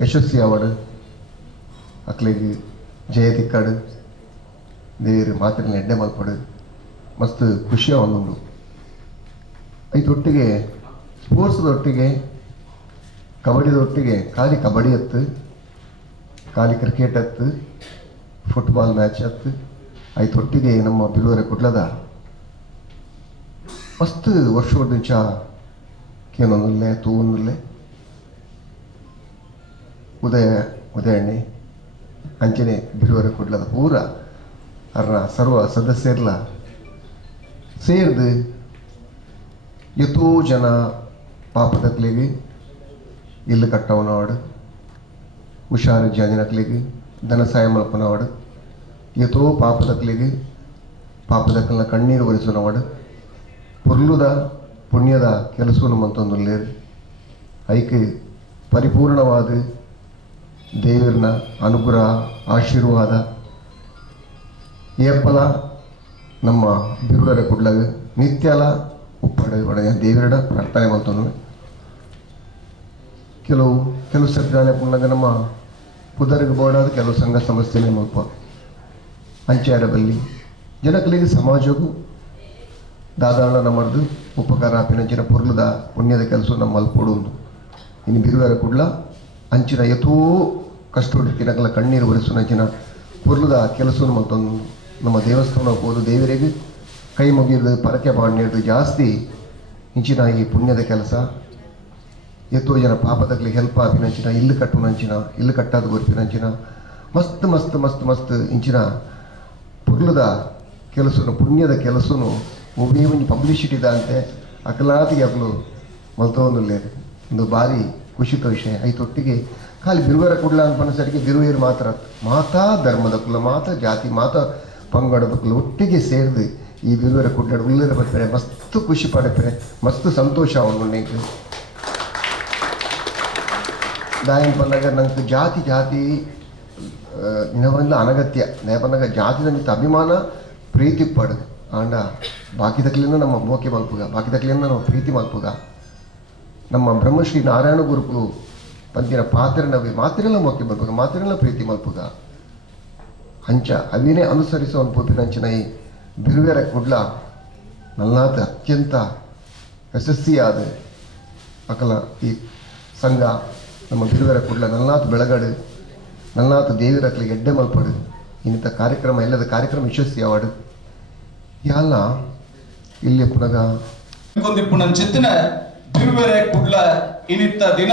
ಯಶಸ್ವಿ award ಅಕ್ಲಿಗೆ ಜಯ ತಿಕ್ಕಾಡು ದೇವರು ಮಾತಿನ ಎಡ್ಡೆ ಮಲ್ಪಡು ಮಸ್ತ್ ಖುಷಿಯ ಒಂದೊಂದು ಐದೊಟ್ಟಿಗೆ ಸ್ಪೋರ್ಟ್ಸ್ದೊಟ್ಟಿಗೆ ಕಬಡ್ಡಿದೊಟ್ಟಿಗೆ ಖಾಲಿ ಕಬಡ್ಡಿ ಹತ್ತು ಖಾಲಿ ಕ್ರಿಕೆಟ್ ಹತ್ತು ಫುಟ್ಬಾಲ್ ಮ್ಯಾಚ್ ಹತ್ತು ಐದೊಟ್ಟಿಗೆ ನಮ್ಮ ಬಿಡುವರೆ ಕುಡ್ಲದ ಮಸ್ತ್ ವರ್ಷ ಕೇನೊಂದುಲ್ಲೆ ತೂವೊಂದುಲ್ಲೆ ಉದಯಣ್ಣೆ ಅಂಚನೆ ಬಿಡುವರೆ ಕುಡ್ಲದ ಪೂರ ಅರ್ನ ಸರ್ವ ಸದಸ್ಯರ್ಲ ಸೇರ್ದು ಎಷ್ಟೋ ಜನ ಪಾಪದಕ್ಲಿಗೆ ಇಲ್ಲು ಕಟ್ಟವನವಾಡು ಹುಷಾರು ಜಾಜಿನಕ್ಲಿಗೆ ಧನ ಸಹಾಯ ಮಲ್ಪನವಾಡು ಎಷ್ಟೋ ಪಾಪದಕ್ಕಲ್ನ ಕಣ್ಣೀರು ಒರೆಸುವನವಾಡು ಪುರ್ಲುದ ಪುಣ್ಯದ ಕೆಲಸವನ್ನು ಮಂತೊಂದುಲ್ಲೇರು ಐಕೆ ಪರಿಪೂರ್ಣವಾದ ದೇವರನ ಅನುಗ್ರಹ ಆಶೀರ್ವಾದ ಏಪಲ ನಮ್ಮ ಬಿರುವರೆ ಕುಡ್ಲಾಗ ನಿತ್ಯಲ ಉಪ್ಪಡೆ ಒಡೆಯ ದೇವರಡ ಪ್ರಾರ್ಥನೆ ಮಾಡ್ತಾನು ಕೆಲವು ಸತ್ಯಾಲೆ ಪುಣ್ಣಗ ನಮ್ಮ ಪುದರಿಗೆ ಬೋಡಾದ ಕೆಲವು ಸಂಘ ಸಂಸ್ಥೆನೇ ಮಲ್ಪ ಅಂಚಾರ ಬಲ್ಲಿ ಜನಕಲಿಗೆ ಸಮಾಜಕ್ಕೂ ದಾದಾಳ ನಮ್ಮದು ಉಪಕಾರ ಆಪಿನಂಚಿನ ಪುರ್ಲದ ಪುಣ್ಯದ ಕೆಲಸ ನಮ್ಮ ಮಲ್ಪಡುವುದು ಇನ್ನು ಬಿರುವರೆ ಕುಡ್ಲ ಅಂಚಿನ ಎಷ್ಟೋ ಕಷ್ಟ ಹೊಡಿತಿನಕಲ್ಲ ಕಣ್ಣೀರು ಒರೆಸುನಂಚಿನ ಪುರ್ಲದ ಕೆಲಸವನ್ನು ಮತ್ತೊಂದು ನಮ್ಮ ದೇವಸ್ಥಾನ ಹೋದು ದೇವರಿಗೆ ಕೈ ಮುಗಿದು ಪರಕೆ ಬಾಡಿದ್ದು ಜಾಸ್ತಿ ಇಂಚಿನ ಈ ಪುಣ್ಯದ ಕೆಲಸ ಎಷ್ಟೋ ಜನ ಪಾಪದಲ್ಲಿ ಹೆಲ್ಪ್ ಆಪಿನಂಚಿನ ಇಲ್ಲು ಕಟ್ಟುನಂಚಿನ ಇಲ್ಲು ಕಟ್ಟಾದ ಗೊರ್ಪಿನಂಚಿನ ಮಸ್ತ್ ಮಸ್ತ್ ಮಸ್ತ್ ಮಸ್ತ್ ಇಂಚಿನ ಪುರ್ಲದ ಕೆಲಸನು ಪುಣ್ಯದ ಕೆಲಸನು ಒಬ್ಬೇ ಒಂದು ಪಬ್ಲಿಸಿಟಿ ಅಂತೆ ಅಕಲಾತಿಗೆ ಅಕಲು ಮಲ್ತೊಂದುಲ್ಲೆ ಒಂದು ಭಾರಿ ಖುಷಿತ ವಿಷಯ ಐತೊಟ್ಟಿಗೆ ಖಾಲಿ ಬಿರುವರ ಕುಡ್ಲ ಅನ್ಪನಸರಿಗೆ ಬಿರುವೇರು ಮಾತಾ ಧರ್ಮದ ಕುಲ ಮಾತಾ ಜಾತಿ ಮಾತಾ ಪಂಗಡದ ಕುಲ ಒಟ್ಟಿಗೆ ಸೇರಿದು ಈ ಬಿರುವರ ಕುಡ್ಲಾಡು ಉಳ್ಳರ ಬರ್ತಾರೆ ಮಸ್ತ್ ಖುಷಿ ಪಡಪರೆ ಮಸ್ತ್ ಸಂತೋಷ ಅವನು ದಾಯನ್ ಪಂದಾಗ ನಂಗೆ ಜಾತಿ ಇನ್ನೊಂದು ಅನಗತ್ಯ ನ್ಯಾಯ ಪಂದಾಗ ಜಾತಿ ನಂಗೆ ಅಭಿಮಾನ ಪ್ರೀತಿ ಪಡು ಆಂಡ ಬಾಕಿ ತಕ್ಲಿಂದ ನಮ್ಮ ಮೋಕೆ ಮಲ್ಪುಗ ಬಾಕಿ ತಕ್ಲಿಂದ ನಮ್ಮ ಪ್ರೀತಿ ಮಲ್ಪುಗ ನಮ್ಮ ಬ್ರಹ್ಮಶ್ರೀ ನಾರಾಯಣ ಗುರುಗಳು ಪಂಚಿನ ಪಾತ್ರೆನವಿ ಮಾತ್ರೆಲ್ಲ ಮೋಕೆ ಮಲ್ಪುಗ ಮಾತ್ರೆಲ್ಲ ಪ್ರೀತಿ ಮಲ್ಪುಗ ಅಂಚ ಅವಿನೇ ಅನುಸರಿಸುವ ಪೂಪಿನಂಚಿನ ಈ ಬಿರುವೆರ ಕುಡ್ಲ ನಲ್ಲಾತ ಅತ್ಯಂತ ಯಶಸ್ವಿಯಾದ ಅಕಲ ಈ ಸಂಘ ನಮ್ಮ ಬಿರುವೆರ ಕುಡ್ಲ ನಲ್ಲಾತ ಬೆಳಗಡು ನಲ್ಲಾತ ದೇವಿರಕ್ಲಿಗೆ ಎಡ್ಡೆ ಮಲ್ಪಡು ಇನ್ನಿತ ಕಾರ್ಯಕ್ರಮ ಎಲ್ಲದ ಕಾರ್ಯಕ್ರಮ ಯಶಸ್ವಿ ಅವಾಡು ಯಾಲ ಇಲ್ಲಿ ಪುನಗ ಕೊಂದಿಪ್ಪುನ ಚಿತ್ತಿನ ಬಿರುವೆರೆ ಕುಡ್ಲ ಇನ್ನಿತ್ತ ದಿನ